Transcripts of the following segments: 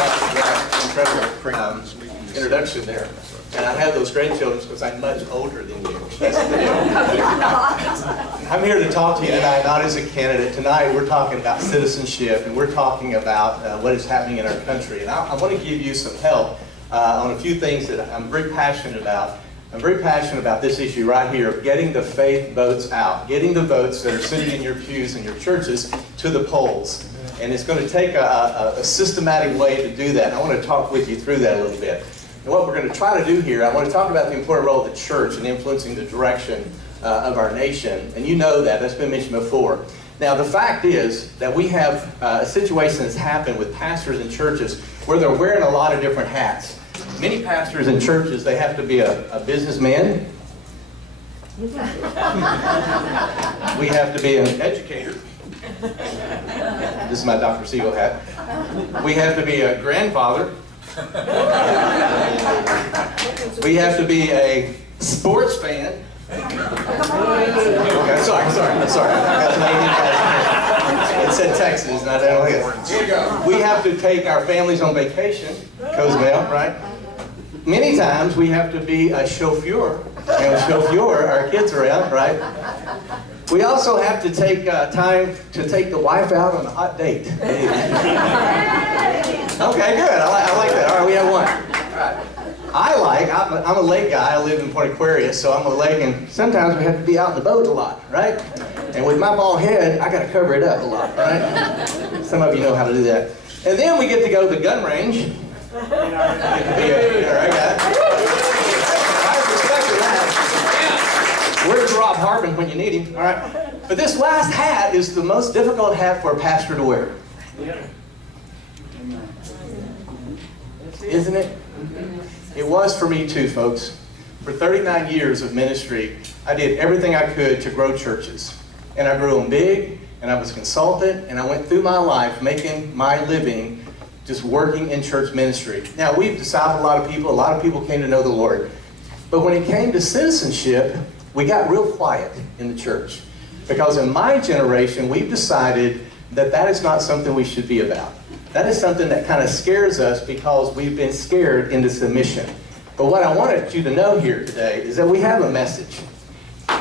Incredible introduction there. And I have those grandchildren because I'm much older than you. That's the deal. I'm here to talk to you tonight, not as a candidate. Tonight we're talking about citizenship, and we're talking about what is happening in our country. And I want to give you some help on a few things that I'm very passionate about. I'm very passionate about this issue right here of getting the faith votes out, getting the votes that are sitting in your pews and your churches to the polls. And it's going to take a systematic way to do that. And I want to talk with you through that a little bit. And what we're going to try to do here, I want to talk about the important role of the church in influencing the direction of our nation. And you know that. That's been mentioned before. Now, the fact is that we have a situation that's happened with pastors and churches where they're wearing a lot of different hats. Many pastors and churches, they have to be a businessman. We have to be an educator. This is my Dr. Seago hat. We have to be a grandfather. We have to be a sports fan. Okay, sorry. It said Texas, not Alabama. Here you go. We have to take our families on vacation, Cozumel, right? Many times we have to be a chauffeur, chauffeur our kids around, right? We also have to take time to take the wife out on a hot date. Okay, good. I like that. All right, we have one. All right. I'm a lake guy. I live in Point Aquarius, so I'm a lake, and sometimes we have to be out in the boat a lot, right? And with my bald head, I got to cover it up a lot, right? Some of you know how to do that. And then we get to go to the gun range. Where's Rob Harbin when you need him? All right. But this last hat is the most difficult hat for a pastor to wear. Isn't it? It was for me too, folks. For 39 years of ministry, I did everything I could to grow churches. And I grew them big, and I was a consultant, and I went through my life making my living just working in church ministry. Now, we've discipled a lot of people. A lot of people came to know the Lord. But when it came to citizenship, we got real quiet in the church. Because in my generation, we've decided that that is not something we should be about. That is something that kind of scares us because we've been scared into submission. But what I wanted you to know here today is that we have a message.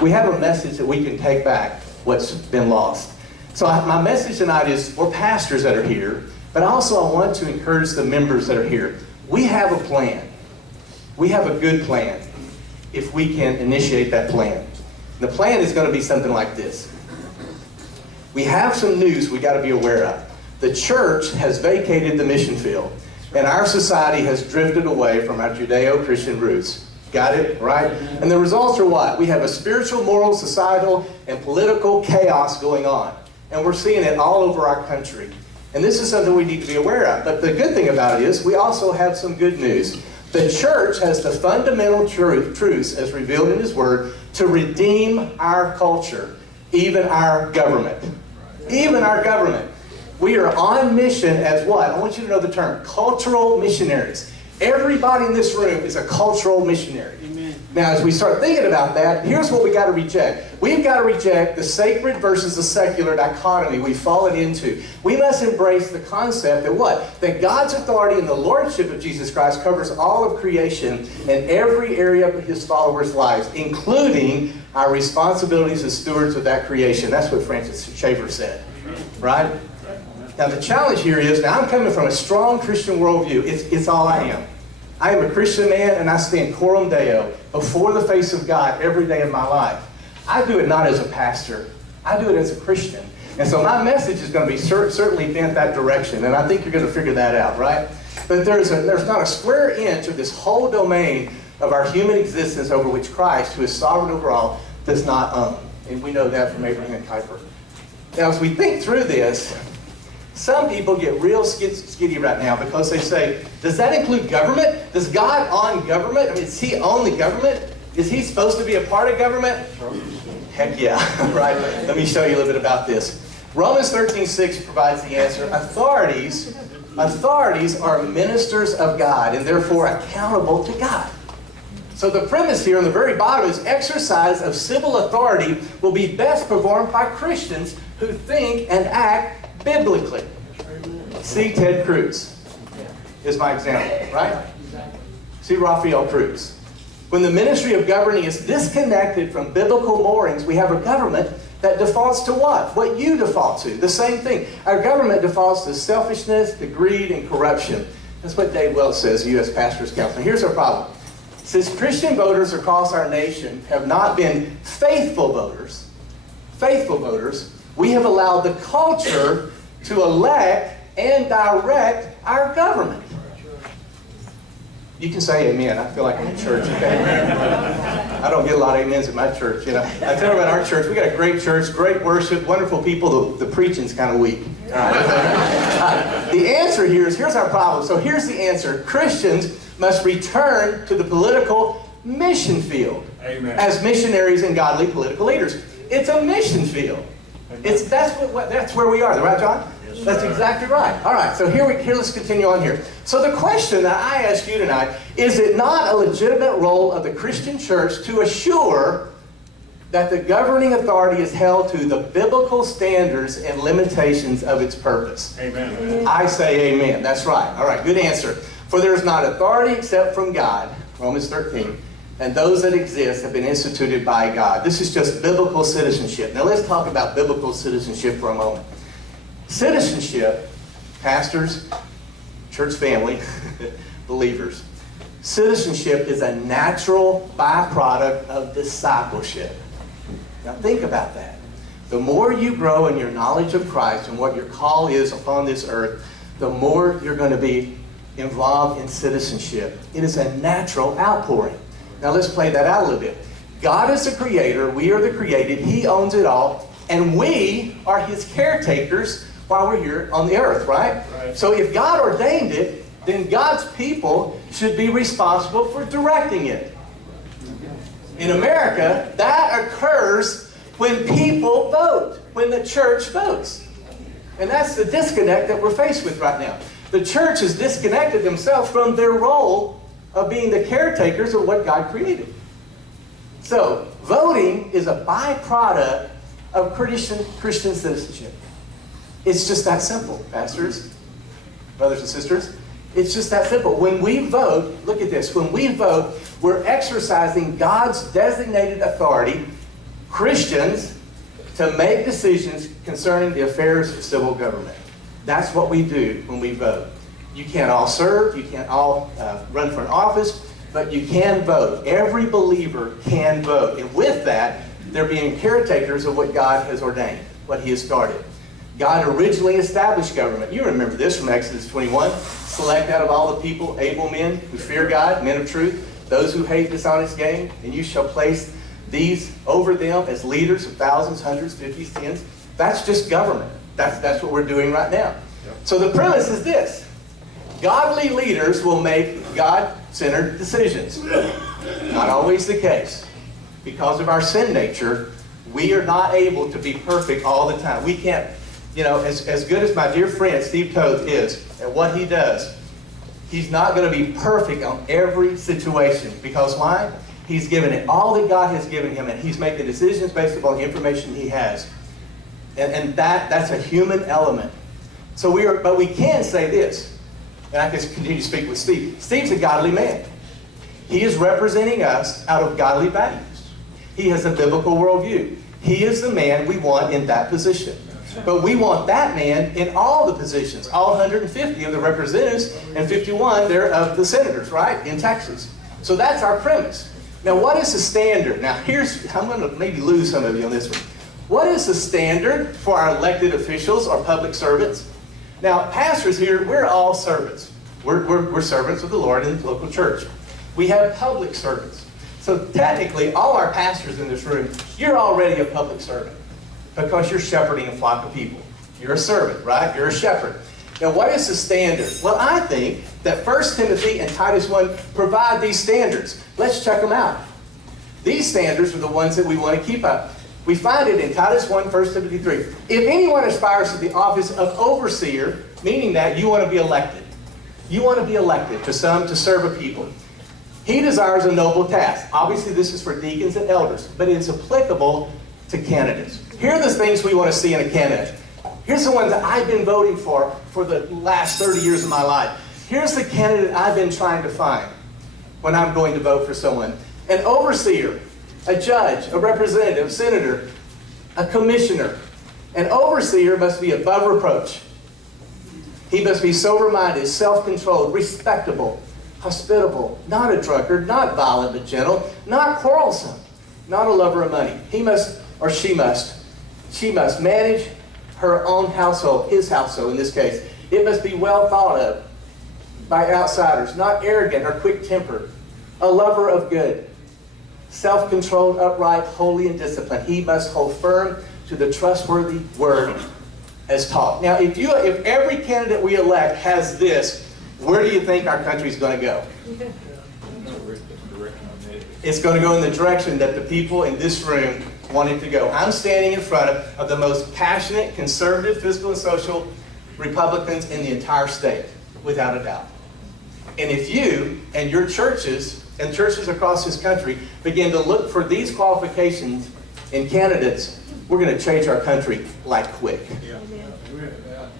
We have a message that we can take back what's been lost. So my message tonight is for pastors that are here, but also I want to encourage the members that are here. We have a plan. We have a good plan if we can initiate that plan. The plan is going to be something like this. We have some news we got to be aware of. The church has vacated the mission field, and our society has drifted away from our Judeo-Christian roots. Got it? Right? And the results are what? We have a spiritual, moral, societal, and political chaos going on. And we're seeing it all over our country. And this is something we need to be aware of. But the good thing about it is we also have some good news. The church has the fundamental truths as revealed in His Word to redeem our culture, even our government. Even our government. We are on mission as what? I want you to know the term, cultural missionaries. Everybody in this room is a cultural missionary. Amen. Now, as we start thinking about that, here's what we got to reject. We've got to reject the sacred versus the secular dichotomy we've fallen into. We must embrace the concept that what? That God's authority and the lordship of Jesus Christ covers all of creation and every area of His followers' lives, including our responsibilities as stewards of that creation. That's what Francis Schaeffer said. Right? Now the challenge here is, now I'm coming from a strong Christian worldview. It's all I am. I am a Christian man, and I stand coram Deo before the face of God every day of my life. I do it not as a pastor. I do it as a Christian. And so my message is going to be certainly bent that direction, and I think you're going to figure that out, right? But there's not a square inch of this whole domain of our human existence over which Christ, who is sovereign over all, does not own. And we know that from Abraham Kuyper. Now as we think through this, some people get real skitty right now because they say, does that include government? Does God own government? I mean, does He own the government? Is He supposed to be a part of government? Heck yeah, right? Let me show you a little bit about this. Romans 13:6 provides the answer. Authorities are ministers of God and therefore accountable to God. So the premise here on the very bottom is exercise of civil authority will be best performed by Christians who think and act biblically. See Ted Cruz. is my example, right? See Raphael Cruz. When the ministry of governing is disconnected from biblical moorings, we have a government that defaults to what? What you default to. The same thing. Our government defaults to selfishness, to greed, and corruption. That's what Dave Welch says, U.S. Pastors Council. Here's our problem. Since Christian voters across our nation have not been faithful voters, we have allowed the culture to elect and direct our government. You can say amen. I feel like I'm in church. Okay? I don't get a lot of amens at my church. You know, I tell you about our church. We got a great church, great worship, wonderful people. The preaching's kind of weak. All right. The answer here is, here's our problem. So here's the answer. Christians must return to the political mission field. Amen. As missionaries and godly political leaders. It's a mission field. That's where we are. Right, John? Yes, that's exactly right. All right, so let's continue on here. So the question that I ask you tonight, is it not a legitimate role of the Christian church to assure that the governing authority is held to the biblical standards and limitations of its purpose? Amen. I say amen. That's right. All right, good answer. For there is not authority except from God, Romans 13, and those that exist have been instituted by God. This is just biblical citizenship. Now let's talk about biblical citizenship for a moment. Citizenship, pastors, church family, believers. Citizenship is a natural byproduct of discipleship. Now think about that. The more you grow in your knowledge of Christ and what your call is upon this earth, the more you're going to be involved in citizenship. It is a natural outpouring. Now let's play that out a little bit. God is the creator. We are the created. He owns it all. And we are his caretakers while we're here on the earth, right? So if God ordained it, then God's people should be responsible for directing it. In America, that occurs when people vote, when the church votes. And that's the disconnect that we're faced with right now. The church has disconnected themselves from their role of being the caretakers of what God created. So, voting is a byproduct of Christian citizenship. It's just that simple, pastors, brothers and sisters. It's just that simple. When we vote, look at this. When we vote, we're exercising God's designated authority, Christians, to make decisions concerning the affairs of civil government. That's what we do when we vote. You can't all serve, you can't all run for an office, but you can vote. Every believer can vote. And with that, they're being caretakers of what God has ordained, what he has started. God originally established government. You remember this from Exodus 21. Select out of all the people able men who fear God, men of truth, those who hate dishonest gain, and you shall place these over them as leaders of thousands, hundreds, fifties, tens. That's just government. That's what we're doing right now. So the premise is this. Godly leaders will make God-centered decisions. Not always the case. Because of our sin nature, we are not able to be perfect all the time. We can't, as good as my dear friend Steve Toth is at what he does, he's not going to be perfect on every situation. Because why? He's given it all that God has given him, and he's making decisions based upon the information he has. And that's a human element. But we can say this, and I can continue to speak with Steve. Steve's a godly man. He is representing us out of godly values. He has a biblical worldview. He is the man we want in that position. But we want that man in all the positions, all 150 of the representatives and 51 there of the senators, right, in Texas. So that's our premise. Now, what is the standard? Now, I'm going to maybe lose some of you on this one. What is the standard for our elected officials or public servants? Now, pastors here, we're all servants. We're servants of the Lord in the local church. We have public servants. So technically, all our pastors in this room, you're already a public servant because you're shepherding a flock of people. You're a servant, right? You're a shepherd. Now, what is the standard? Well, I think that 1 Timothy and Titus 1 provide these standards. Let's check them out. These standards are the ones that we want to keep up. We find it in Titus 1, 1 Timothy 3. If anyone aspires to the office of overseer, meaning that you want to be elected. You want to be elected to serve a people. He desires a noble task. Obviously, this is for deacons and elders, but it's applicable to candidates. Here are the things we want to see in a candidate. Here's the ones that I've been voting for the last 30 years of my life. Here's the candidate I've been trying to find when I'm going to vote for someone. An overseer, a judge, a representative, senator, a commissioner. An overseer must be above reproach. He must be sober-minded, self-controlled, respectable, hospitable, not a drunkard, not violent but gentle, not quarrelsome, not a lover of money. He must, or she must manage her own household, his household in this case. It must be well thought of by outsiders, not arrogant or quick-tempered, a lover of good, self-controlled, upright, holy, and disciplined. He must hold firm to the trustworthy word as taught. Now, if every candidate we elect has this, where do you think our country's going to go? It's going to go in the direction that the people in this room want it to go. I'm standing in front of the most passionate, conservative, fiscal and social Republicans in the entire state, without a doubt. And if you and your churches and churches across this country begin to look for these qualifications in candidates, we're going to change our country like quick. Yeah.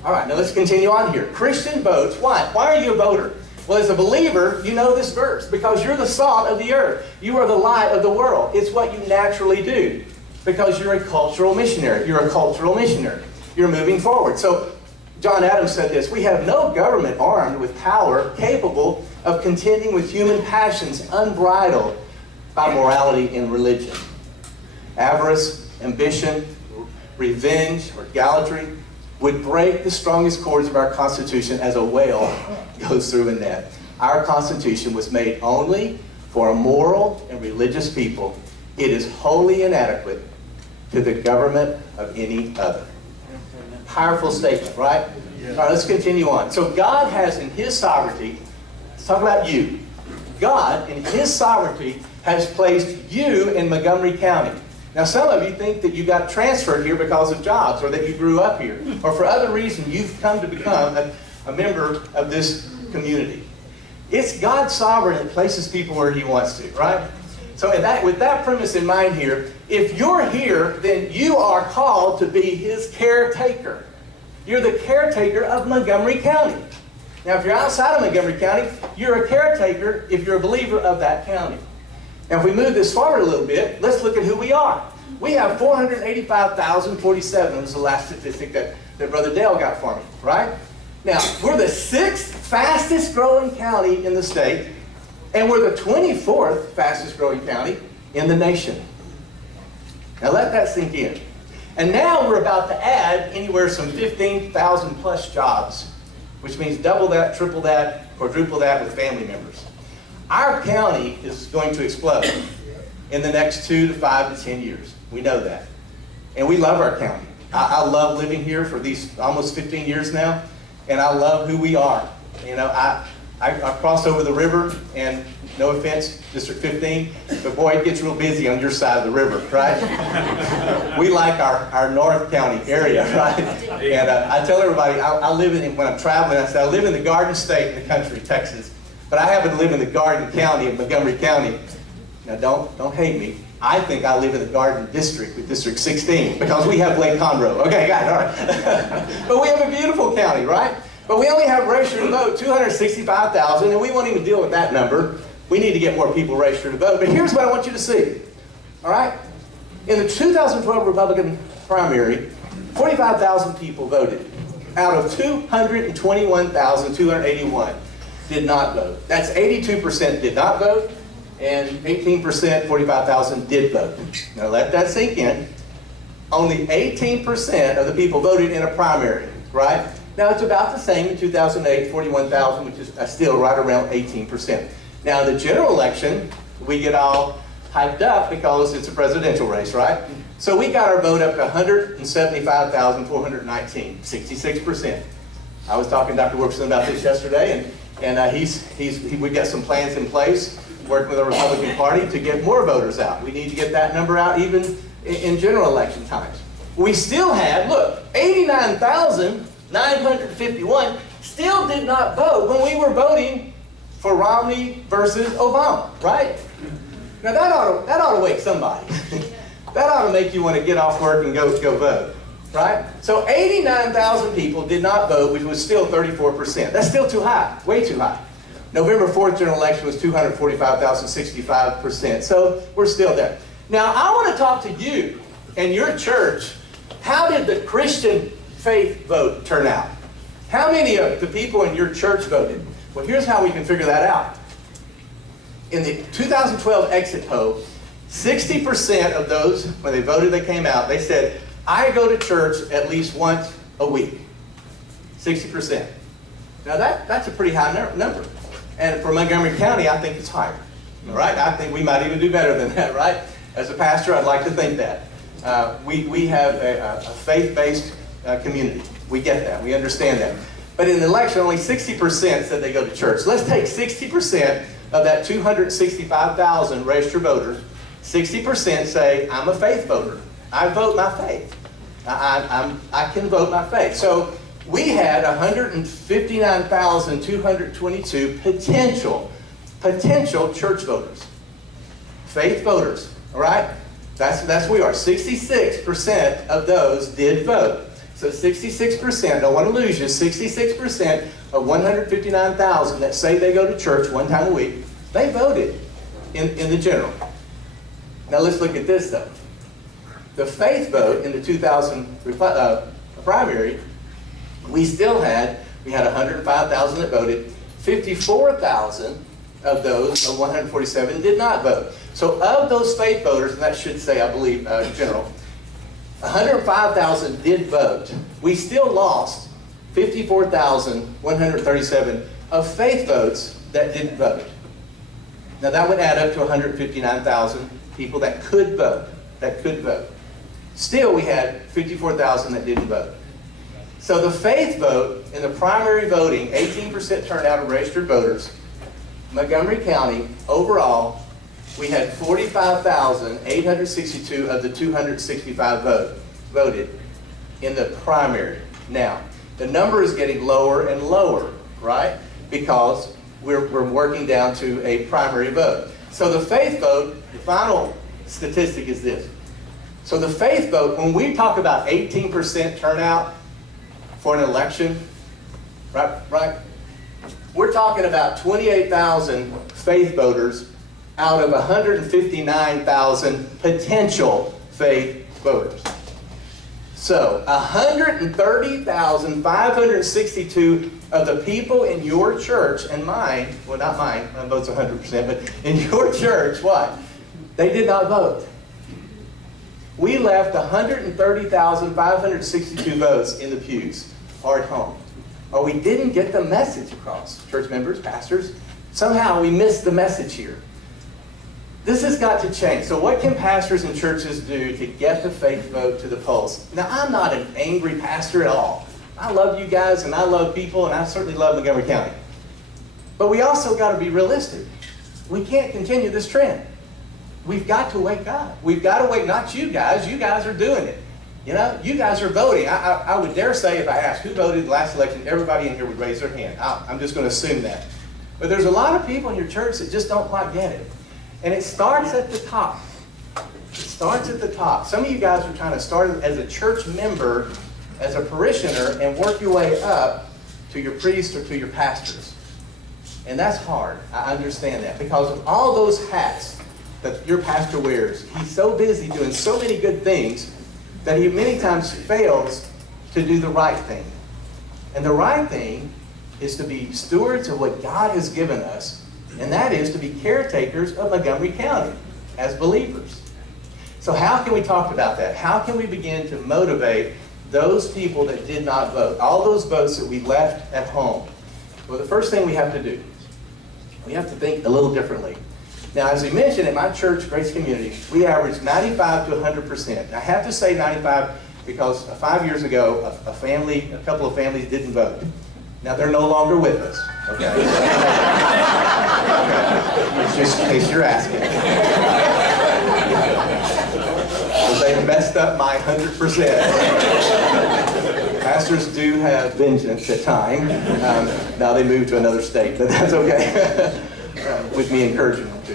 All right, now let's continue on here. Christian votes. Why? Why are you a voter? Well, as a believer, you know this verse. Because you're the salt of the earth. You are the light of the world. It's what you naturally do. Because you're a cultural missionary. You're a cultural missionary. You're moving forward. So, John Adams said this: we have no government armed with power capable of contending with human passions unbridled by morality and religion. Avarice, ambition, revenge, or gallantry would break the strongest cords of our Constitution as a whale goes through a net. Our Constitution was made only for a moral and religious people. It is wholly inadequate to the government of any other. Powerful statement, right? Yeah. All right, let's continue on. So God has in His sovereignty, let's talk about you. God in His sovereignty has placed you in Montgomery County. Now, some of you think that you got transferred here because of jobs, or that you grew up here, or for other reasons you've come to become a member of this community. It's God's sovereign that places people where He wants to, right? So with that premise in mind here, if you're here, then you are called to be His caretaker. You're the caretaker of Montgomery County. Now, if you're outside of Montgomery County, you're a caretaker if you're a believer of that county. Now, if we move this forward a little bit, let's look at who we are. We have 485,047 was the last statistic that Brother Dale got for me, right? Now, we're the 6th fastest growing county in the state, and we're the 24th fastest growing county in the nation. Now, let that sink in. And now we're about to add anywhere some 15,000 plus jobs, which means double that, triple that, quadruple that with family members. Our county is going to explode in the next 2 to 5 to 10 years. We know that. And we love our county. I love living here for these almost 15 years now, and I love who we are. You know, I crossed over the river, and no offense, District 15, but boy, it gets real busy on your side of the river, right? We like our North County area, right? And I tell everybody, I live in, when I'm traveling, I say I live in the Garden State in the country, Texas. But I happen to live in the Garden County of Montgomery County. Now, don't hate me. I think I live in the Garden District with District 16 because we have Lake Conroe. Okay, got it, all right. But we have a beautiful county, right? But we only have registered to vote 265,000, and we won't even deal with that number. We need to get more people registered to vote. But here's what I want you to see, all right? In the 2012 Republican primary, 45,000 people voted out of 221,281. Did not vote. That's 82% did not vote, and 18%, 45,000, did vote. Now let that sink in. Only 18% of the people voted in a primary, right? Now it's about the same in 2008, 41,000, which is still right around 18%. Now in the general election, we get all hyped up because it's a presidential race, right? So we got our vote up to 175,419, 66%. I was talking to Dr. Wilkerson about this yesterday, and we got some plans in place, working with the Republican Party to get more voters out. We need to get that number out even in general election times. We still have, look, 89,951 still did not vote when we were voting for Romney versus Obama, right? Now that ought to wake somebody. That ought to make you want to get off work and go vote. right? So 89,000 people did not vote, which was still 34%. That's still too high, way too high. November 4th general election was 245,000, 65%. So we're still there. Now, I want to talk to you and your church. How did the Christian faith vote turn out? How many of the people in your church voted? Well, here's how we can figure that out. In the 2012 exit poll, 60% of those, when they voted, they came out, they said, I go to church at least once a week. 60%. Now that's a pretty high number. And for Montgomery County, I think it's higher. All right? I think we might even do better than that, right? As a pastor, I'd like to think that. We have a faith-based community. We get that. We understand that. But in the election, only 60% said they go to church. Let's take 60% of that 265,000 registered voters. 60% say, I'm a faith voter. I vote my faith. I can vote my faith. So we had 159,222 potential church voters. Faith voters, all right? That's what we are. 66% of those did vote. So 66%, don't want to lose you, 66% of 159,000 that say they go to church one time a week, they voted in the general. Now let's look at this though. The faith vote in the 2000 primary, we had 105,000 that voted, 54,000 of those, of 147, did not vote. So of those faith voters, and that should say, I believe, general, 105,000 did vote. We still lost 54,137 of faith votes that didn't vote. Now that would add up to 159,000 people that could vote, Still, we had 54,000 that didn't vote. So the faith vote in the primary voting, 18% turnout of registered voters, Montgomery County, overall, we had 45,862 of the 265 voted in the primary. Now, the number is getting lower and lower, right? Because we're working down to a primary vote. So the faith vote, the final statistic is this. So the faith vote, when we talk about 18% turnout for an election, right? We're talking about 28,000 faith voters out of 159,000 potential faith voters. So 130,562 of the people in your church and mine, well not mine, my vote's 100%, but in your church, what? They did not vote. We left 130,562 votes in the pews or at home. Or we didn't get the message across. Church members, pastors, somehow we missed the message here. This has got to change. So what can pastors and churches do to get the faith vote to the polls? Now, I'm not an angry pastor at all. I love you guys and I love people and I certainly love Montgomery County. But we also got to be realistic. We can't continue this trend. We've got to wake up. We've got to wake, not you guys are doing it. You know, you guys are voting. I would dare say if I asked who voted in the last election, everybody in here would raise their hand. I'm just going to assume that. But there's a lot of people in your church that just don't quite get it. And it starts at the top. It starts at the top. Some of you guys are trying to start as a church member, as a parishioner, and work your way up to your priest or to your pastors. And that's hard. I understand that. Because of all those hats that your pastor wears, he's so busy doing so many good things that he many times fails to do the right thing. And the right thing is to be stewards of what God has given us, and that is to be caretakers of Montgomery County as believers. So how can we talk about that? How can we begin to motivate those people that did not vote, all those votes that we left at home? Well, the first thing we have to do, we have to think a little differently. Now, as we mentioned, at my church, Grace Community, we average 95 to 100%. And I have to say 95 because 5 years ago, a couple of families didn't vote. Now, they're no longer with us, okay? Okay. Just in case you're asking. So they messed up my 100%. Pastors do have vengeance at times. Now they moved to another state, but that's okay. With me encouraging them to.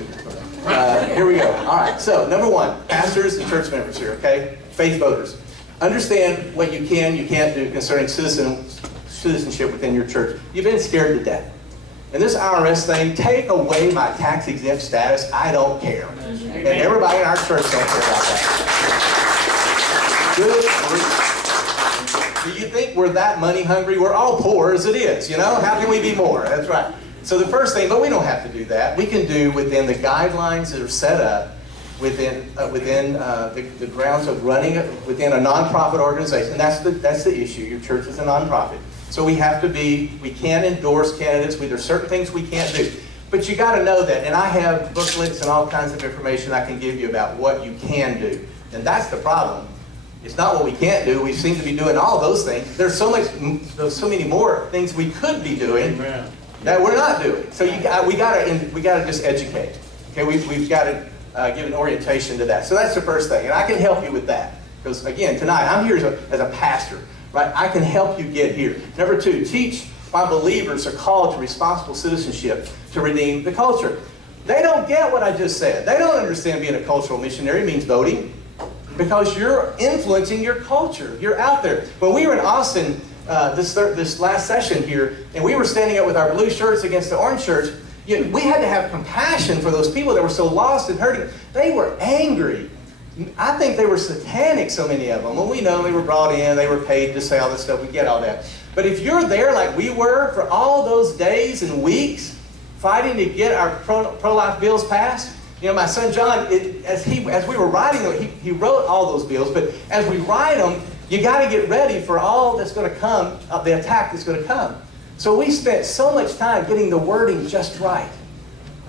Here we go. All right, so number one, pastors and church members here, okay? Faith voters. Understand what you can, you can't do concerning citizenship within your church. You've been scared to death. And this IRS thing, take away my tax-exempt status, I don't care. And everybody in our church don't care about that. Good grief. Do you think we're that money hungry? We're all poor as it is, you know? How can we be more? That's right. So the first thing, but we don't have to do that. We can do within the guidelines that are set up within the grounds of running it within a nonprofit organization. That's the issue. Your church is a nonprofit. So we can't endorse candidates. There's certain things we can't do. But you got to know that. And I have booklets and all kinds of information I can give you about what you can do. And that's the problem. It's not what we can't do. We seem to be doing all those things. There's so many more things we could be doing that we're not doing. So we got to just educate. Okay, we've got to give an orientation to that. So that's the first thing, and I can help you with that. Because again, tonight I'm here as a pastor, right? I can help you get here. Number two, teach why believers are called to responsible citizenship to redeem the culture. They don't get what I just said. They don't understand being a cultural missionary means voting, because you're influencing your culture. You're out there. When we were in Austin this last session here, and we were standing up with our blue shirts against the orange shirts, we had to have compassion for those people that were so lost and hurting. They were angry. I think they were satanic, so many of them. Well, we know they were brought in, they were paid to say all this stuff, we get all that. But if you're there like we were for all those days and weeks fighting to get our pro-life bills passed, my son John, as we were writing them, he wrote all those bills, but as we write them, you got to get ready for all that's going to come, the attack that's going to come. So we spent so much time getting the wording just right.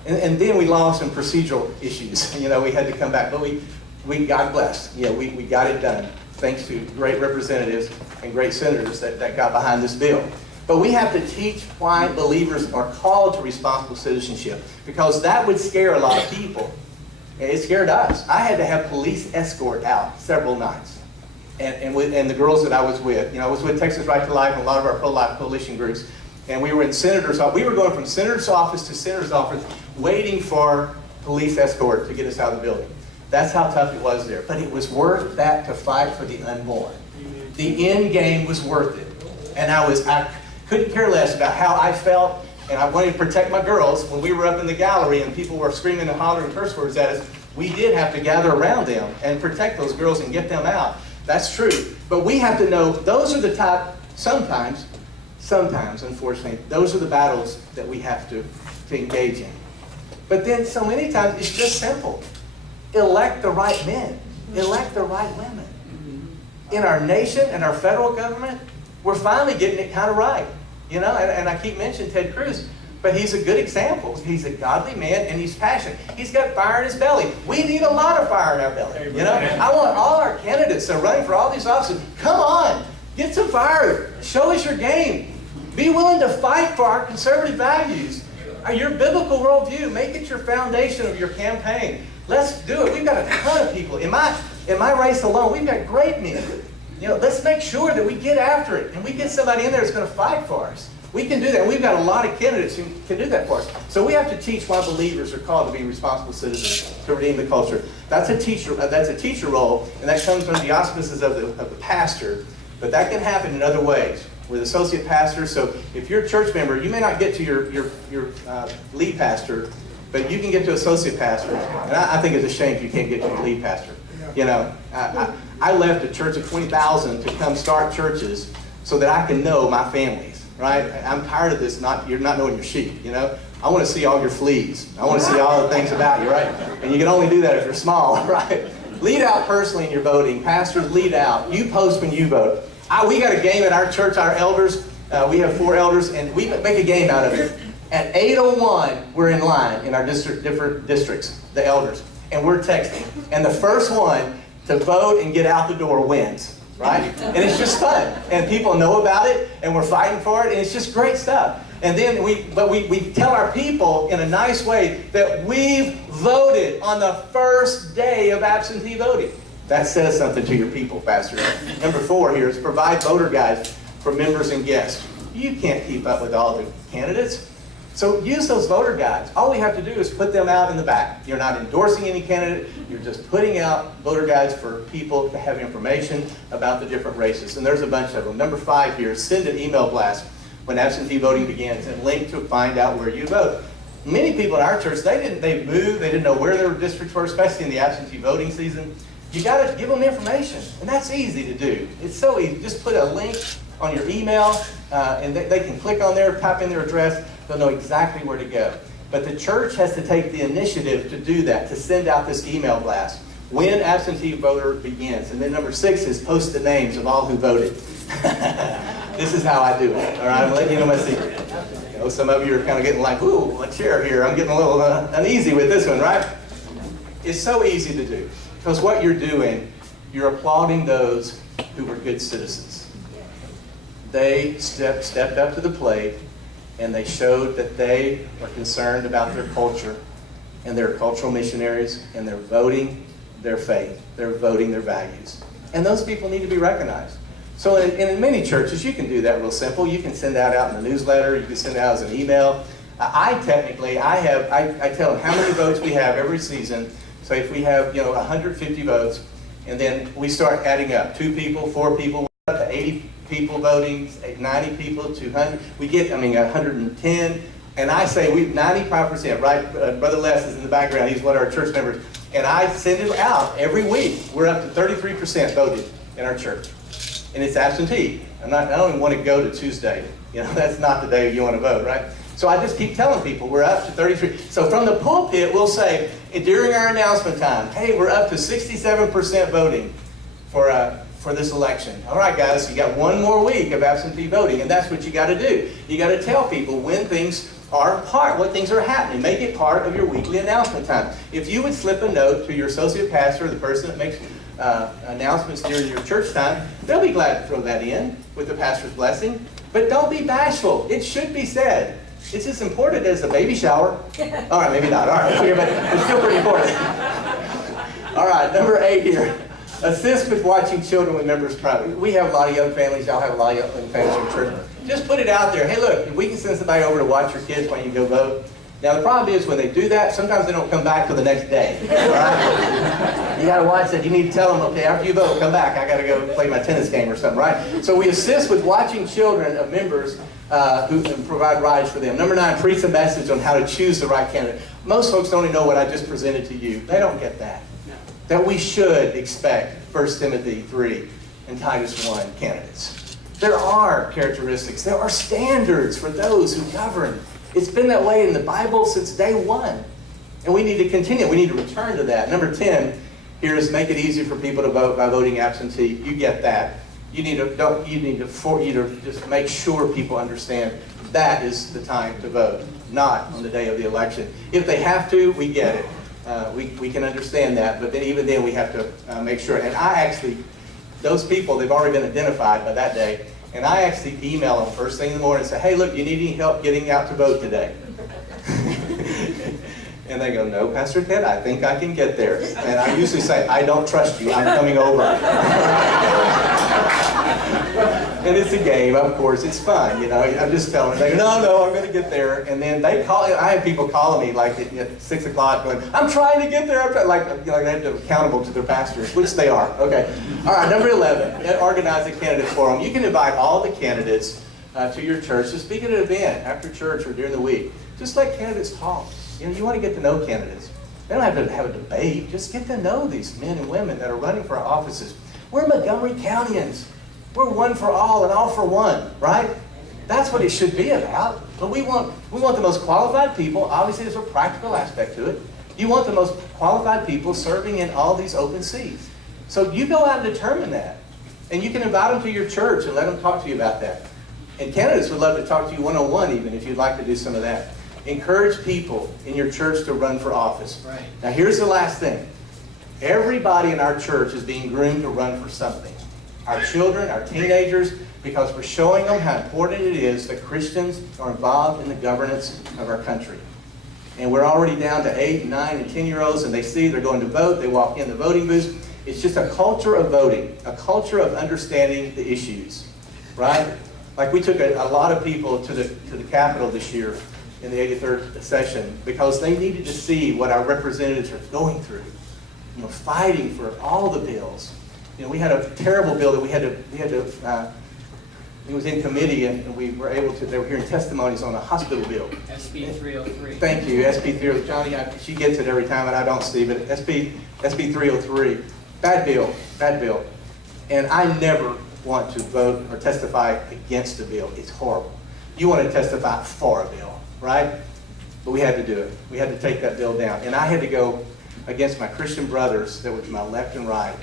And then we lost some procedural issues. We had to come back. But we God bless. We got it done. Thanks to great representatives and great senators that got behind this bill. But we have to teach why believers are called to responsible citizenship. Because that would scare a lot of people. And it scared us. I had to have police escort out several nights. And the girls that I was with. I was with Texas Right to Life and a lot of our pro-life coalition groups. And we were in senator's office. We were going from senator's office to senator's office waiting for police escort to get us out of the building. That's how tough it was there. But it was worth that to fight for the unborn. The end game was worth it. And I couldn't care less about how I felt. And I wanted to protect my girls. When we were up in the gallery and people were screaming and hollering curse words at us, we did have to gather around them and protect those girls and get them out. That's true. But we have to know those are the type, sometimes, unfortunately, those are the battles that we have to engage in. But then so many times it's just simple. Elect the right men. Elect the right women. In our nation and our federal government, we're finally getting it kind of right. And I keep mentioning Ted Cruz, but he's a good example. He's a godly man and he's passionate. He's got fire in his belly. We need a lot of fire in our belly. I want all our candidates that are running for all these offices, come on, get some fire. Show us your game. Be willing to fight for our conservative values, your biblical worldview. Make it your foundation of your campaign. Let's do it. We've got a ton of people. In my race alone, we've got great men. Let's make sure that we get after it and we get somebody in there that's going to fight for us. We can do that. We've got a lot of candidates who can do that for us. So we have to teach why believers are called to be responsible citizens to redeem the culture. That's a teacher role, and that comes under the auspices of the pastor. But that can happen in other ways with associate pastors. So if you're a church member, you may not get to your lead pastor, but you can get to associate pastor. And I think it's a shame if you can't get to the lead pastor. I left a church of 20,000 to come start churches so that I can know my families. Right? I'm tired of this, you're not knowing your sheep, I want to see all your fleas. I want to see all the things about you, right? And you can only do that if you're small, right? Lead out personally in your voting. Pastors, lead out. You post when you vote. We got a game at our church, our elders. We have 4 elders, and we make a game out of it. At 8:01, we're in line in our different districts, the elders, and we're texting. And the first one to vote and get out the door wins. Right? And it's just fun. And people know about it, and we're fighting for it, and it's just great stuff. And then we tell our people in a nice way that we've voted on the first day of absentee voting. That says something to your people, Pastor. Number 4 here is provide voter guides for members and guests. You can't keep up with all the candidates. So use those voter guides. All we have to do is put them out in the back. You're not endorsing any candidate. You're just putting out voter guides for people to have information about the different races. And there's a bunch of them. Number 5 here, send an email blast when absentee voting begins and link to find out where you vote. Many people in our church, they moved, they didn't know where their districts were, especially in the absentee voting season. You got to give them information, and that's easy to do. It's so easy. Just put a link on your email, and they can click on there, type in their address. They'll know exactly where to go. But the church has to take the initiative to do that, to send out this email blast when absentee voter begins. And then number 6 is post the names of all who voted. This is how I do it. All right, I'm letting you know my secret. You know, some of you are kind of getting like, ooh, a chair here. I'm getting a little uneasy with this one, right? It's so easy to do. Because what you're doing, you're applauding those who were good citizens. They stepped up to the plate, and they showed that they are concerned about their culture, and they're cultural missionaries, and they're voting their faith. They're voting their values. And those people need to be recognized. So in many churches, you can do that real simple. You can send that out in the newsletter. You can send it out as an email. I tell them how many votes we have every season. So if we have 150 votes, and then we start adding up, 2 people, 4 people, up to 80 people voting, 90 people, 200. We get 110. And I say 95%, right? Brother Les is in the background. He's one of our church members. And I send it out every week. We're up to 33% voted in our church. And it's absentee. I don't even want to go to Tuesday. That's not the day you want to vote, right? So I just keep telling people we're up to 33. So from the pulpit, we'll say during our announcement time, hey, we're up to 67% voting for this election. All right, guys, you got 1 more week of absentee voting, and that's what you got to do. You got to tell people when things are what things are happening. Make it part of your weekly announcement time. If you would slip a note to your associate pastor, the person that makes announcements during your church time, they'll be glad to throw that in with the pastor's blessing. But don't be bashful. It should be said. It's as important as a baby shower. All right, maybe not. All right, but it's still pretty important. All right, number 8 here. Assist with watching children with members private. We have a lot of young families. Y'all have a lot of young families in church. Just put it out there. Hey, look, we can send somebody over to watch your kids when you go vote. Now, the problem is when they do that, sometimes they don't come back till the next day. All right? You got to watch that. You need to tell them, okay, after you vote, come back. I got to go play my tennis game or something, right? So we assist with watching children of members who provide rides for them. Number 9, preach a message on how to choose the right candidate. Most folks don't even know what I just presented to you. They don't get that. That we should expect 1 Timothy 3 and Titus 1 candidates. There are characteristics. There are standards for those who govern. It's been that way in the Bible since day 1. And we need to continue. We need to return to that. Number 10 here is make it easy for people to vote by voting absentee. You get that. You need to just make sure people understand that is the time to vote, not on the day of the election. If they have to, we get it. We can understand that, but then even then we have to make sure. And those people, they've already been identified by that day, and I actually email them first thing in the morning and say, hey, look, you need any help getting out to vote today? And they go, no, Pastor Ted, I think I can get there. And I usually say, I don't trust you, I'm coming over. And it's a game, of course, it's fun, I'm just telling them, they go, no, I'm going to get there. And then they call, I have people calling me like at 6 o'clock going, I'm trying to get there. Like they have to be accountable to their pastors, which they are. Okay. All right, number 11, organize a candidate forum. You can invite all the candidates to your church to speak at an event after church or during the week. Just let candidates talk. You want to get to know candidates. They don't have to have a debate. Just get to know these men and women that are running for offices. We're Montgomery Countyans. We're one for all and all for one, right? That's what it should be about. But we want the most qualified people. Obviously, there's a practical aspect to it. You want the most qualified people serving in all these open seats. So you go out and determine that. And you can invite them to your church and let them talk to you about that. And candidates would love to talk to you one-on-one even if you'd like to do some of that. Encourage people in your church to run for office. Right. Now here's the last thing. Everybody in our church is being groomed to run for something. Our children, our teenagers, because we're showing them how important it is that Christians are involved in the governance of our country. And we're already down to 8, 9, and 10-year-olds, and they see they're going to vote. They walk in the voting booths. It's just a culture of voting, a culture of understanding the issues, right? Like we took a lot of people to the Capitol this year in the 83rd session because they needed to see what our representatives are going through, fighting for all the bills. We had a terrible bill that we had to it was in committee, and we were able to, they were hearing testimonies on a hospital bill. SB 303. Thank you, SB 303. Johnny, she gets it every time, and I don't see, but SB 303. Bad bill. And I never want to vote or testify against a bill. It's horrible. You want to testify for a bill, right? But we had to do it. We had to take that bill down. And I had to go against my Christian brothers that were to my left and right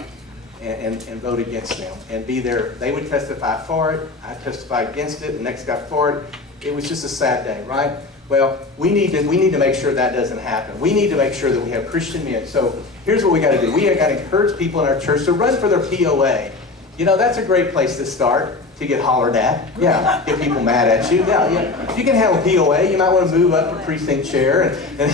and vote against them and be there. They would testify for it. I testified against it. The next guy for it. It was just a sad day, right? Well, we need to make sure that doesn't happen. We need to make sure that we have Christian men. So here's what we got to do. We got to encourage people in our church to run for their POA. That's a great place to start, to get hollered at. Yeah, get people mad at you. Yeah. If you can handle POA, you might want to move up to precinct chair and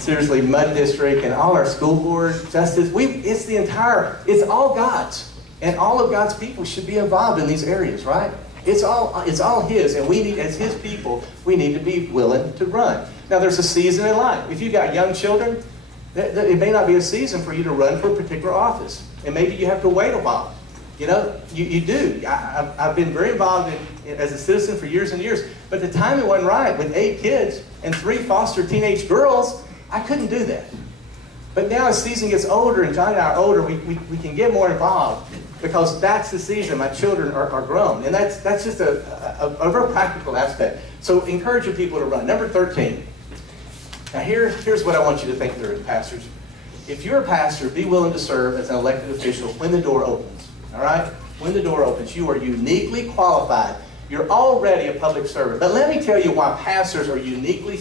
seriously, Mud District and all our school board, justice. It's all God's. And all of God's people should be involved in these areas, right? It's all His, and we need, as His people, we need to be willing to run. Now, there's a season in life. If you've got young children, it may not be a season for you to run for a particular office. And maybe you have to wait a while. You do. I've been very involved as a citizen for years and years. But the timing wasn't right. With 8 kids and 3 foster teenage girls, I couldn't do that. But now as season gets older, and John and I are older, we can get more involved because that's the season. My children are grown. And that's just a very practical aspect. So encouraging people to run. Number 13. Now here's what I want you to think through, pastors. If you're a pastor, be willing to serve as an elected official when the door opens. All right? When the door opens, you are uniquely qualified. You're already a public servant. But let me tell you why pastors are uniquely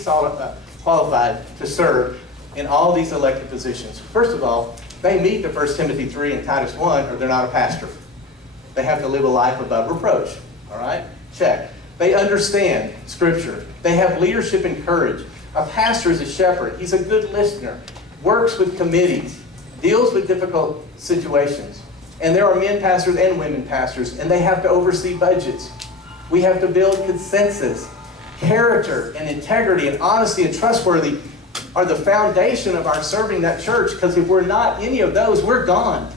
qualified to serve in all these elected positions. First of all, they meet the 1 Timothy 3 and Titus 1, or they're not a pastor. They have to live a life above reproach. All right? Check. They understand Scripture. They have leadership and courage. A pastor is a shepherd. He's a good listener, works with committees, deals with difficult situations. And there are men pastors and women pastors, and they have to oversee budgets. We have to build consensus. Character and integrity and honesty and trustworthy are the foundation of our serving that church, because if we're not any of those, we're gone.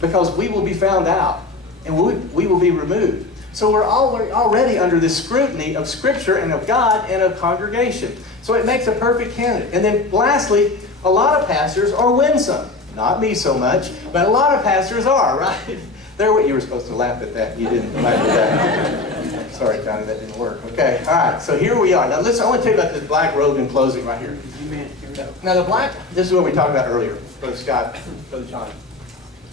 Because we will be found out, and we will be removed. So we're already under the scrutiny of Scripture and of God and of congregation. So it makes a perfect candidate. And then lastly, a lot of pastors are winsome. Not me so much, but a lot of pastors are, right? They're what you were supposed to laugh at that. You didn't laugh at that. Sorry, Johnny, that didn't work. Okay, all right, so here we are. Now listen, I want to tell you about this black robe in closing right here. Now this is what we talked about earlier, Brother Scott, Brother John.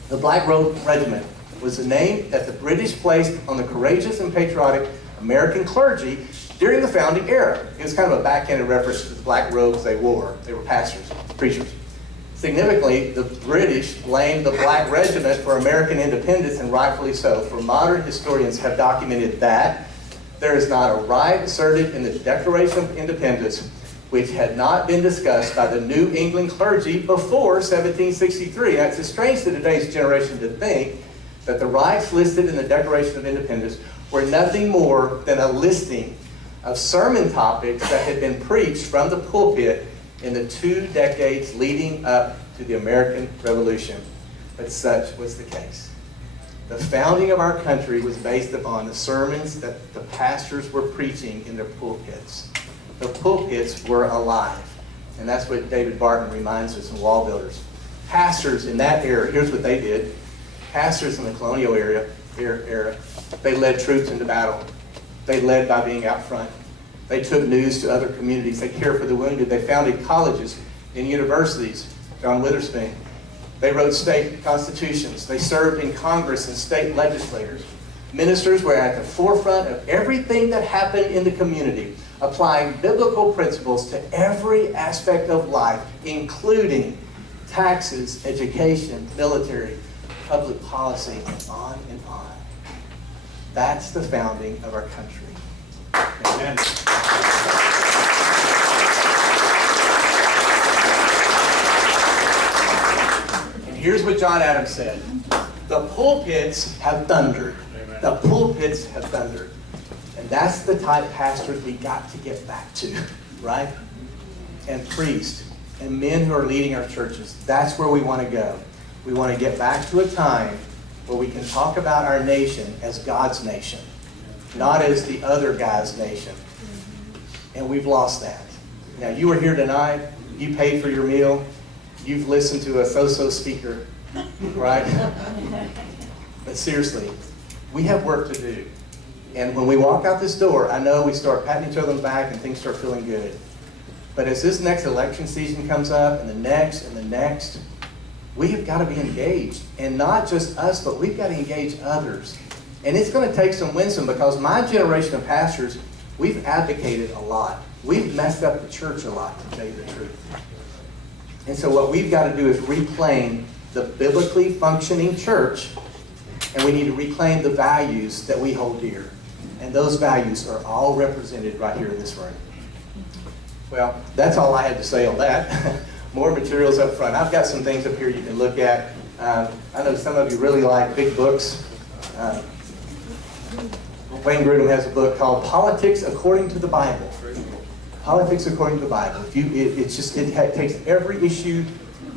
The Black Robe Regiment was the name that the British placed on the courageous and patriotic American clergy during the founding era. It was kind of a backhanded reference to the black robes they wore. They were pastors, preachers. Significantly, the British blamed the Black Regiment for American independence, and rightfully so. For modern historians have documented that there is not a right asserted in the Declaration of Independence which had not been discussed by the New England clergy before 1763. Now, it's strange to today's generation to think that the rights listed in the Declaration of Independence were nothing more than a listing of sermon topics that had been preached from the pulpit in the 2 decades leading up to the American Revolution. But such was the case. The founding of our country was based upon the sermons that the pastors were preaching in their pulpits. The pulpits were alive. And that's what David Barton reminds us in Wall Builders. Pastors in that era, here's what they did. Pastors in the colonial era, they led troops into battle. They led by being out front. They took news to other communities. They cared for the wounded. They founded colleges and universities. John Witherspoon. They wrote state constitutions. They served in Congress and state legislators. Ministers were at the forefront of everything that happened in the community, applying biblical principles to every aspect of life, including taxes, education, military, public policy, and on and on. That's the founding of our country. Amen. And here's what John Adams said. The pulpits have thundered. Amen. The pulpits have thundered. And that's the type of pastors we got to get back to. right? And priests and men who are leading our churches. That's where we want to go. We want to get back to a time where we can talk about our nation as God's nation, not as the other guy's nation. And we've lost that. Now, you were here tonight. You paid for your meal. You've listened to a so-so speaker, right? But seriously, we have work to do. And when we walk out this door, I know we start patting each other on the back and things start feeling good. But as this next election season comes up, and the next, we have got to be engaged. And not just us, but we've got to engage others. And it's going to take some wisdom, because my generation of pastors, we've advocated a lot. We've messed up the church a lot, to tell you the truth. And so what we've got to do is reclaim the biblically functioning church, and we need to reclaim the values that we hold dear. And those values are all represented right here in this room. Well, that's all I had to say on that. More materials up front. I've got some things up here you can look at. I know some of you really like big books. Wayne Grudem has a book called Politics According to the Bible. Politics According to the Bible. It takes every issue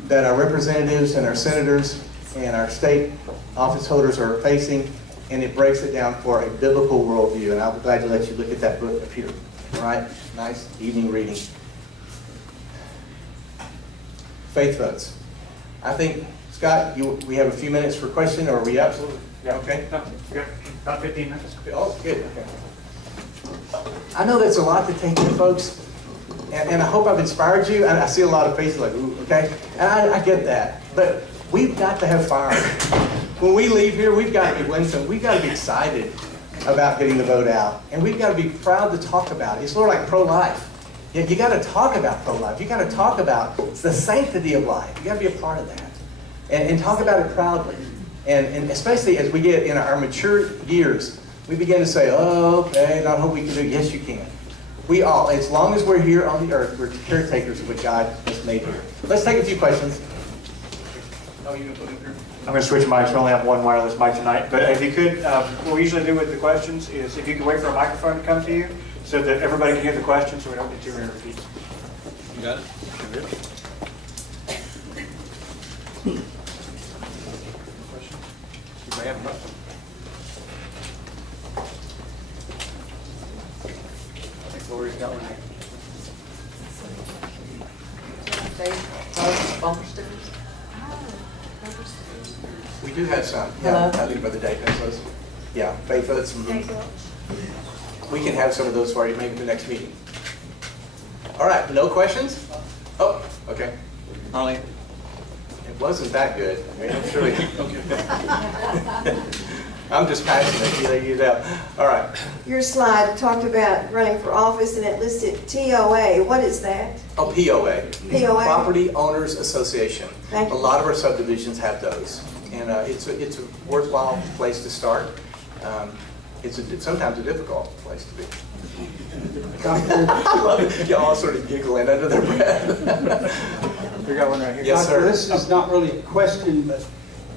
that our representatives and our senators and our state office holders are facing, and it breaks it down for a biblical worldview. And I'll be glad to let you look at that book up here. All right? Nice evening reading. Faith votes. I think, Scott, we have a few minutes for question, or are we absolutely? Yeah, okay. No, good. About 15 minutes. Oh, good. Okay. I know that's a lot to take in, folks, and I hope I've inspired you. And I see a lot of faces like, ooh, okay? And I get that. But we've got to have fire. When we leave here, we've got to be winsome. We've got to be excited about getting the vote out. And we've got to be proud to talk about it. It's sort of like pro-life. You got to talk about pro-life. You got to talk about the sanctity of life. You got to be a part of that. And talk about it proudly. And especially as we get in our mature years, we begin to say, oh, okay, not what we can do. Yes, you can. We all, as long as we're here on the earth, we're caretakers of what God has made here. Let's take a few questions. Oh, you can put it here. I'm going to switch mics. We only have one wireless mic tonight. But if you could, what we usually do with the questions is if you could wait for a microphone to come to you so that everybody can hear the question so we don't get too many repeats. You got it? You may have a question. I think Lori's got one. Bumper stickers? We do have some. Yeah, I think Brother Dave has those. Yeah, faith votes. We can have some of those for you maybe the next meeting. All right, no questions? Oh, okay. Harley? It wasn't that good. I mean, I'm sure I'm just passionate. You know. All right. Your slide talked about running for office and it listed TOA. What is that? Oh, POA. POA? Property Owners Association. Thank you. A lot of our subdivisions have those. And it's a worthwhile place to start. It's sometimes a difficult place to be. I love it. You all sort of giggling under their breath. We got one right here. Yes, Doctor, sir. this is not really a question, but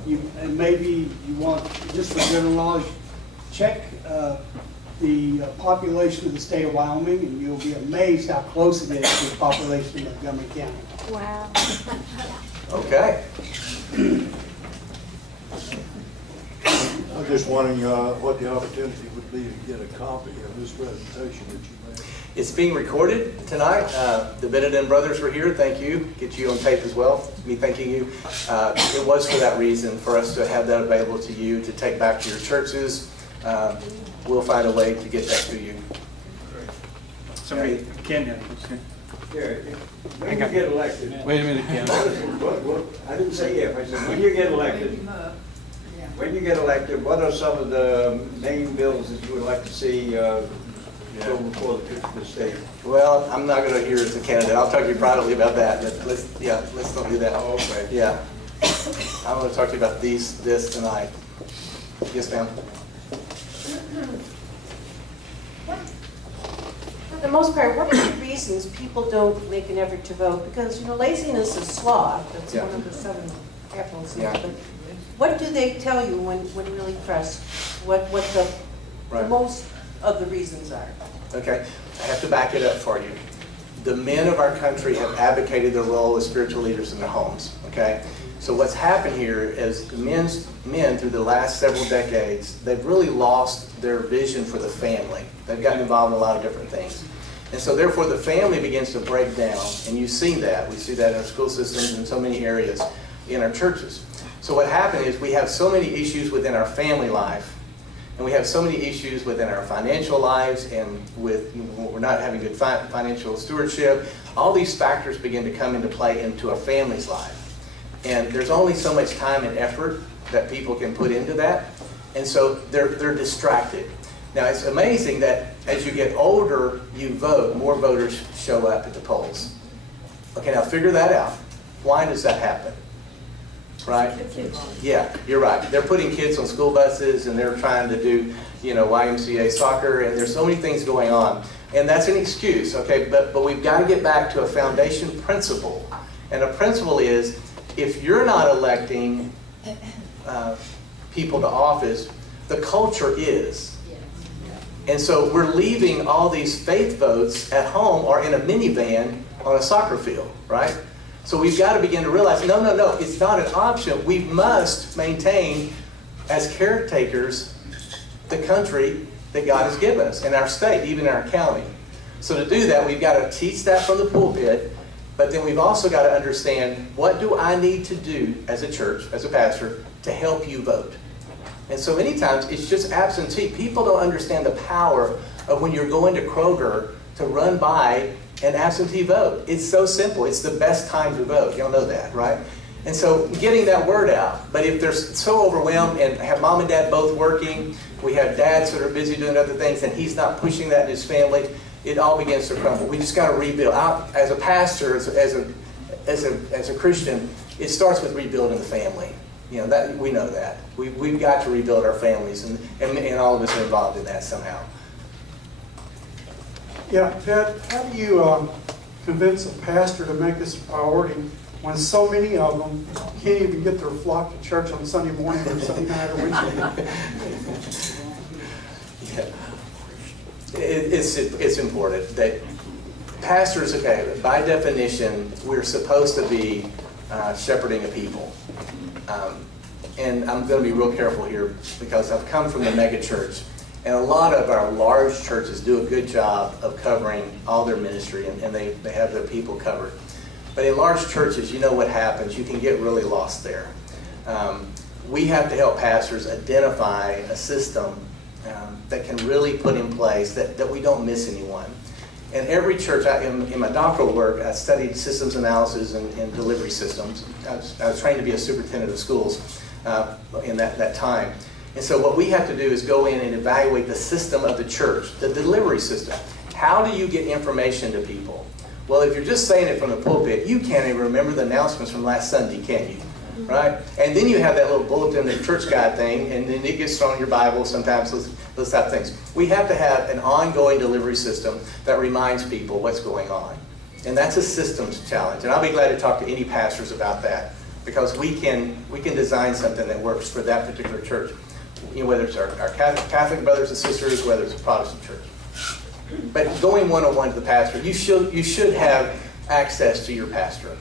and maybe you want, just for general knowledge, check the population of the state of Wyoming, and you'll be amazed how close it is to the population of Montgomery County. Wow. Okay. I'm just wondering what the opportunity would be to get a copy of this presentation that you made. It's being recorded tonight. The Benedict brothers were here. Thank you. Get you on tape as well. Me thanking you. It was for that reason, for us to have that available to you, to take back to your churches. We'll find a way to get that to you. Somebody, Ken, When you get elected, Wait a minute, Ken. I didn't say if, I said when you get elected, what are some of the main bills that you would like to see go before the state? Well, I'm not going to hear as a candidate. I'll talk to you privately about that. But let's don't do that. Oh, okay. Yeah. I want to talk to you about this tonight. Yes, ma'am. For the most part, what are the reasons people don't make an effort to vote? Because, laziness is sloth. That's Yeah. one of the 7 capitals. Yeah. But what do they tell you when really pressed? What the Right. most of the reasons are? Okay. I have to back it up for you. the men of our country have abdicated their role as spiritual leaders in their homes, okay? So what's happened here is men through the last several decades, they've really lost their vision for the family. They've gotten involved in a lot of different things. And so therefore the family begins to break down, and you see that. We see that in our school systems and in so many areas in our churches. So what happened is we have so many issues within our family life, and we have so many issues within our financial lives, and we're not having good financial stewardship. All these factors begin to come into play into a family's life. And there's only so much time and effort that people can put into that, and so they're distracted. Now it's amazing that as you get older, you vote, more voters show up at the polls. Okay, now figure that out. Why does that happen? Right? Yeah, you're right. They're putting kids on school buses and they're trying to do, YMCA soccer, and there's so many things going on. And that's an excuse, okay? But we've got to get back to a foundation principle. And a principle is, if you're not electing people to office, the culture is. And so we're leaving all these faith votes at home or in a minivan on a soccer field, right? So we've got to begin to realize, no, it's not an option. We must maintain, as caretakers, the country that God has given us, and our state, even our county. So to do that, we've got to teach that from the pulpit, but then we've also got to understand, what do I need to do as a church, as a pastor, to help you vote? And so many times, it's just absentee. People don't understand the power of when you're going to Kroger to run by an absentee vote. It's so simple. It's the best time to vote. Y'all know that, right? And so getting that word out. But if they're so overwhelmed and have mom and dad both working, we have dads that are busy doing other things, and he's not pushing that in his family, it all begins to crumble. We just got to rebuild. As a pastor, as a Christian, it starts with rebuilding the family. That we know that. We've got to rebuild our families, and all of us are involved in that somehow. Yeah, Ted, how do you convince a pastor to make this a priority when so many of them can't even get their flock to church on Sunday morning or Sunday night or weekend? Yeah. It's important that pastors, okay, by definition, we're supposed to be shepherding a people. And I'm going to be real careful here because I've come from the mega church, and a lot of our large churches do a good job of covering all their ministry, and they have their people covered. But in large churches, you know what happens. You can get really lost there. We have to help pastors identify a system that can really put in place that we don't miss anyone. And every church, in my doctoral work, I studied systems analysis and delivery systems. I was trained to be a superintendent of schools in that time. And so what we have to do is go in and evaluate the system of the church, the delivery system. How do you get information to people? Well, if you're just saying it from the pulpit, you can't even remember the announcements from last Sunday, can you? Right? And then you have that little bulletin, the church guide thing, and then it gets thrown in your Bible sometimes, those type of things. We have to have an ongoing delivery system that reminds people what's going on. And that's a systems challenge. And I'll be glad to talk to any pastors about that, because we can design something that works for that particular church. Whether it's our Catholic brothers and sisters, whether it's a Protestant church. But going one-on-one to the pastor, you should have access to your pastor.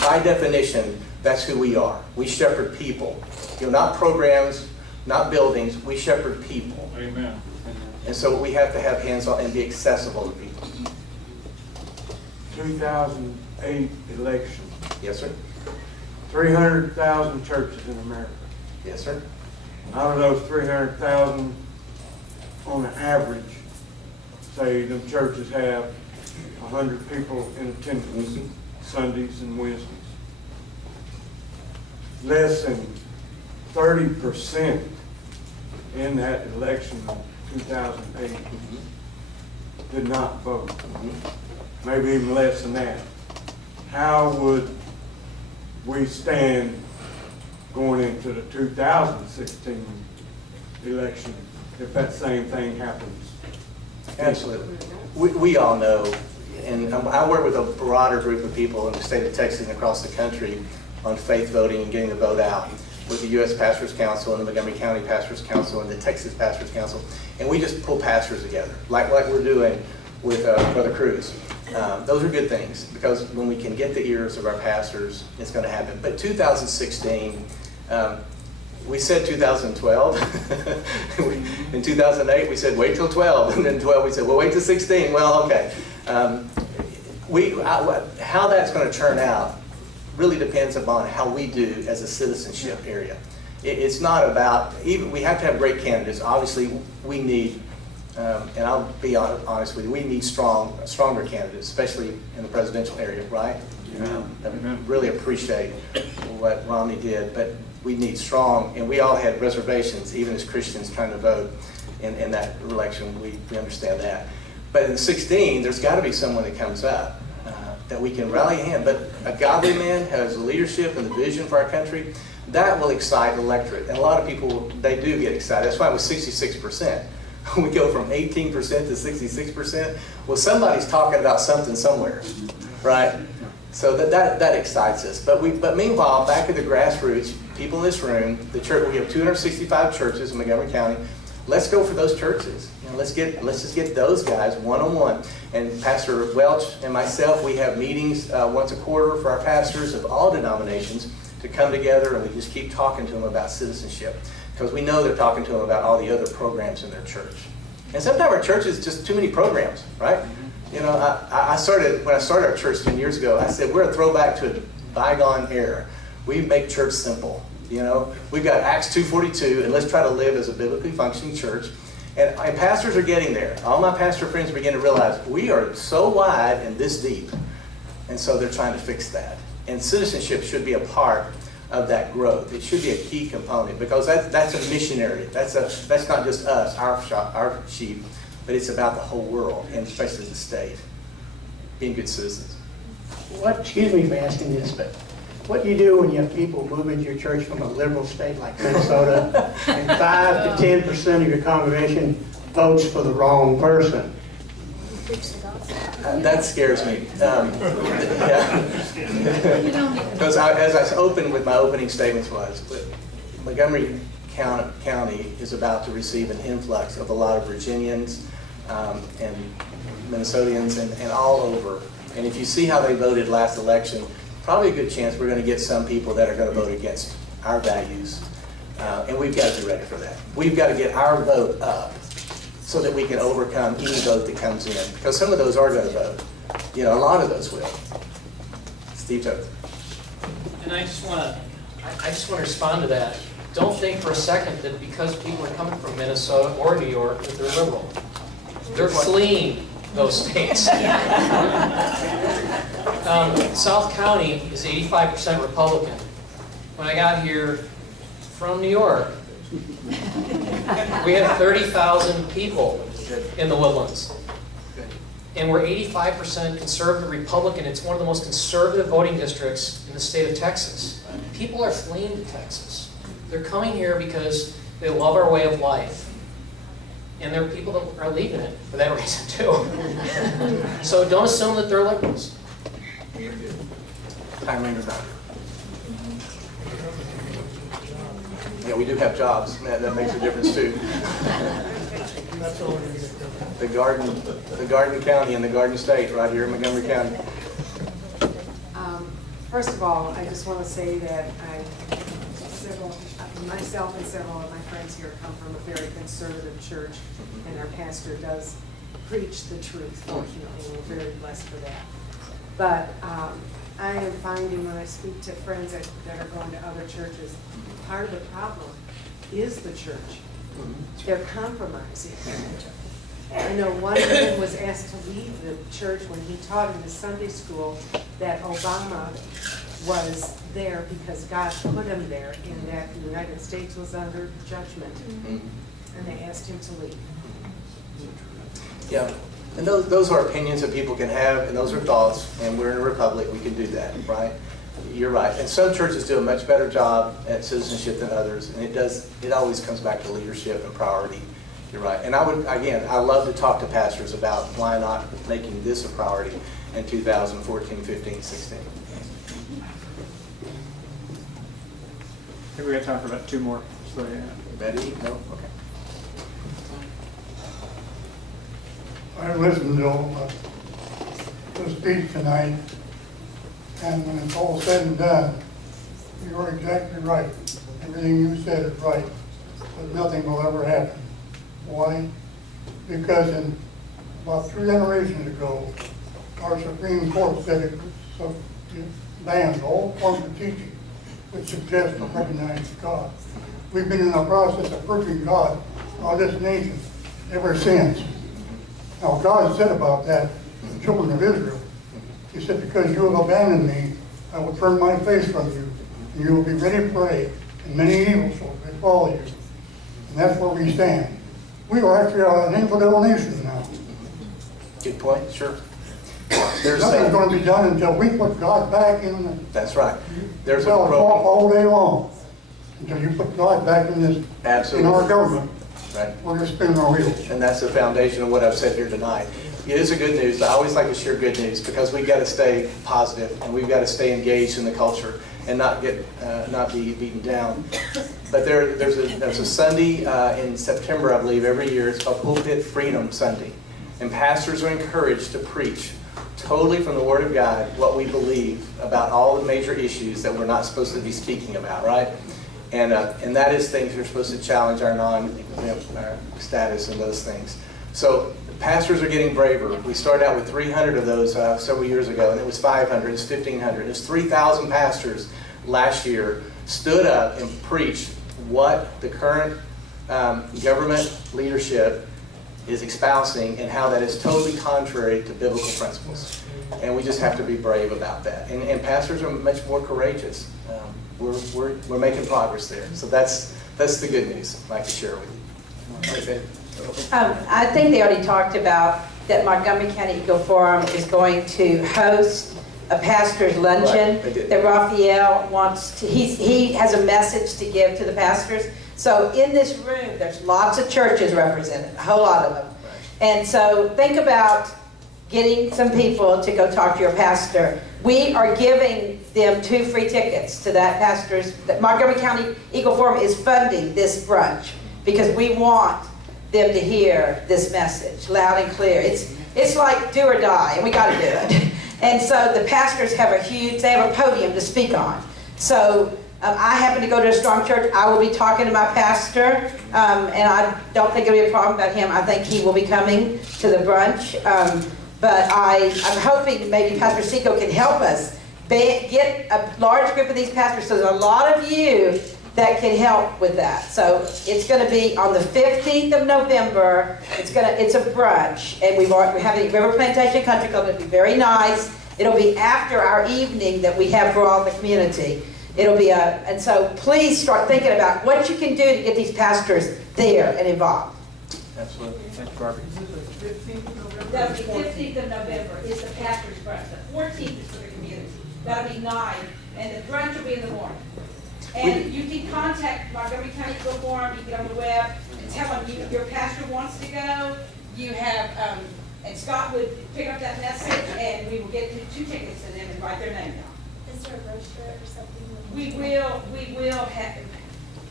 By definition, that's who we are. We shepherd people. Not programs, not buildings. We shepherd people. Amen. And so we have to have hands-on and be accessible to people. 2008 election. Yes, sir. 300,000 churches in America. Yes, sir. Out of those 300,000, on an average, say the churches have 100 people in attendance Sundays and Wednesdays. Less than 30% in that election in 2008 did not vote. Maybe even less than that. How would we stand going into the 2016 election if that same thing happens? Absolutely. We all know, and I work with a broader group of people in the state of Texas and across the country on faith voting and getting the vote out with the U.S. Pastors Council and the Montgomery County Pastors Council and the Texas Pastors Council. And we just pull pastors together, like we're doing with Brother Cruz. Those are good things, because when we can get the ears of our pastors, it's going to happen. But 2016, we said 2012. In 2008, we said wait till 12, and then 12 we said, well, wait till 16. Well, okay. How that's going to turn out really depends upon how we do as a citizenship area. It's not about, even we have to have great candidates. Obviously, we need, and I'll be honest with you, we need stronger candidates, especially in the presidential area, right? I really appreciate what Romney did, but we need strong, and we all had reservations, even as Christians trying to vote in that election. We understand that. But in 16, there's got to be someone that comes up that we can rally a hand. But a godly man has the leadership and the vision for our country. That will excite the electorate. And a lot of people, they do get excited. That's why it was 66%. We go from 18% to 66%. Well, somebody's talking about something somewhere, right? So that excites us. But meanwhile, back at the grassroots, people in this room, the church, we have 265 churches in Montgomery County. Let's go for those churches. Let's just get those guys one-on-one. And Pastor Welch and myself, we have meetings once a quarter for our pastors of all denominations to come together, and we just keep talking to them about citizenship, because we know they're talking to them about all the other programs in their church. And sometimes our church is just too many programs, right? You know, when I started our church 10 years ago, I said we're a throwback to a bygone era. We make church simple. You know, we've got Acts 2:42, and let's try to live as a biblically functioning church. And pastors are getting there. All my pastor friends are beginning to realize we are so wide and this deep. And so they're trying to fix that. And citizenship should be a part of that growth. It should be a key component, because that's a missionary. That's not just us, our sheep, but it's about the whole world, and especially the state. Being good citizens. Excuse me for asking this, but what do you do when you have people move into your church from a liberal state like Minnesota, and 5 to 10% of your congregation votes for the wrong person? That scares me. Because as I opened with my opening statements was, Montgomery County is about to receive an influx of a lot of Virginians and Minnesotans and all over. And if you see how they voted last election, probably a good chance we're going to get some people that are going to vote against our values. And we've got to be ready for that. We've got to get our vote up so that we can overcome any vote that comes in. Because some of those are going to vote. You know, a lot of those will. Steve Toth. And I just want to respond to that. Don't think for a second that because people are coming from Minnesota or New York that they're liberal. They're fleeing those states. South County is 85% Republican. When I got here from New York, we had 30,000 people in the Woodlands. And we're 85% conservative Republican. It's one of the most conservative voting districts in the state of Texas. People are fleeing to Texas. They're coming here because they love our way of life. And there are people that are leaving it for that reason too. So don't assume that they're liberals. Time Ranger Doctor. Yeah, we do have jobs. That makes a difference too. The Garden County and the Garden State right here in Montgomery County. First of all, I just want to say that myself and several of my friends here come from a very conservative church, and our pastor does preach the truth, fortunately, and we're very blessed for that. But I am finding when I speak to friends that are going to other churches, part of the problem is the church. They're compromising. I know one man was asked to leave the church when he taught in the Sunday school that Obama was there because God put him there and that the United States was under judgment. And they asked him to leave. Yeah, and those are opinions that people can have, and those are thoughts, and we're in a republic, we can do that, right? You're right, and some churches do a much better job at citizenship than others, and it always comes back to leadership and priority. You're right, and I love to talk to pastors about why not making this a priority in 2014, 15, 16. I think we got time for about 2 more. So, yeah. Ready? No? Okay. I listened to all to speak tonight, and when it's all said and done, you are exactly right. Everything you said is right, but nothing will ever happen. Why? Because in about 3 generations ago, our Supreme Court said it bans all forms of teaching which suggest or recognize God. We've been in the process of proving God on this nation ever since. Now, God said about that to the children of Israel. He said, because you have abandoned me, I will turn my face from you, and you will be ready to pray, and many evils shall befall you. And that's where we stand. We are actually an infidel nation now. Good point, sure. Nothing's going to be done until we put God back in the... That's right. There's a Well, program. talk all day long. Until you put God back in this, Absolutely. in our government. Right. We're just spinning our wheels. And that's the foundation of what I've said here tonight. It is a good news, but I always like to share good news because we've got to stay positive and we've got to stay engaged in the culture and not be beaten down. But there's a Sunday in September, I believe, every year. It's called Pulpit Freedom Sunday. And pastors are encouraged to preach totally from the Word of God what we believe about all the major issues that we're not supposed to be speaking about, right? And that is things that are supposed to challenge our status and those things. So pastors are getting braver. We started out with 300 of those several years ago, and it was 500, it's 1,500. It's 3,000 pastors last year stood up and preached what the current government leadership is espousing and how that is totally contrary to biblical principles. And we just have to be brave about that. And pastors are much more courageous. We're making progress there. So that's the good news I'd like to share with you. I think they already talked about that Montgomery County Eagle Forum is going to host a pastor's luncheon that Raphael wants to, he has a message to give to the pastors. So in this room, there's lots of churches represented, a whole lot of them. And so think about getting some people to go talk to your pastor. We are giving them 2 free tickets to that pastor's. The Montgomery County Eagle Forum is funding this brunch because we want them to hear this message loud and clear. It's like do or die, and we got to do it. And so the pastors have they have a podium to speak on. So I happen to go to a strong church. I will be talking to my pastor, and I don't think it'll be a problem about him. I think he will be coming to the brunch. But I'm hoping maybe Pastor Seago can help us get a large group of these pastors. So there's a lot of you that can help with that. So it's going to be on the 15th of November. It's a brunch, and we're having River Plantation Country Club. It'll be very nice. It'll be after our evening that we have for all the community. It'll be and so please start thinking about what you can do to get these pastors there and involved. Absolutely. Thank you, Barbie. That's the 15th of November is the pastor's brunch. The 14th is for the community. That'll be 9, and the brunch will be in the morning. And you can contact Montgomery County Eagle Forum. You get on the web and tell them your pastor wants to go. You have, and Scott would pick up that message, and we will get 2 tickets to them and write their name down. Is there a brochure or something? We will have.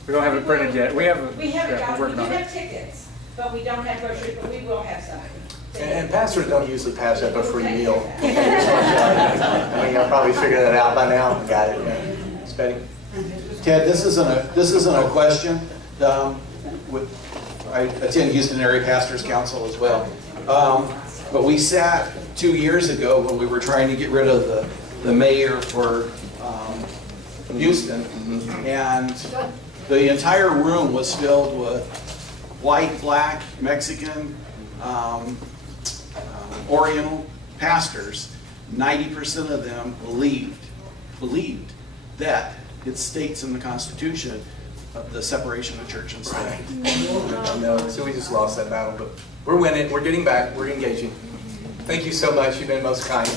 We don't have it printed yet. We haven't. We haven't got. We We're do working on have tickets, but we don't have brochures. But we will have something. And pastors don't usually pass up a free meal. I mean, y'all probably figured that out by now. Got it. It's Betty. Ted, this isn't a question. I attend Houston Area Pastors Council as well. But we sat 2 years ago when we were trying to get rid of the mayor for Houston, and the entire room was filled with white, black, Mexican, Oriental pastors. 90% of them believed that it states in the Constitution of the separation of church and state. No, so we just lost that battle, but we're winning. We're getting back. We're engaging. Thank you so much. You've been most kind.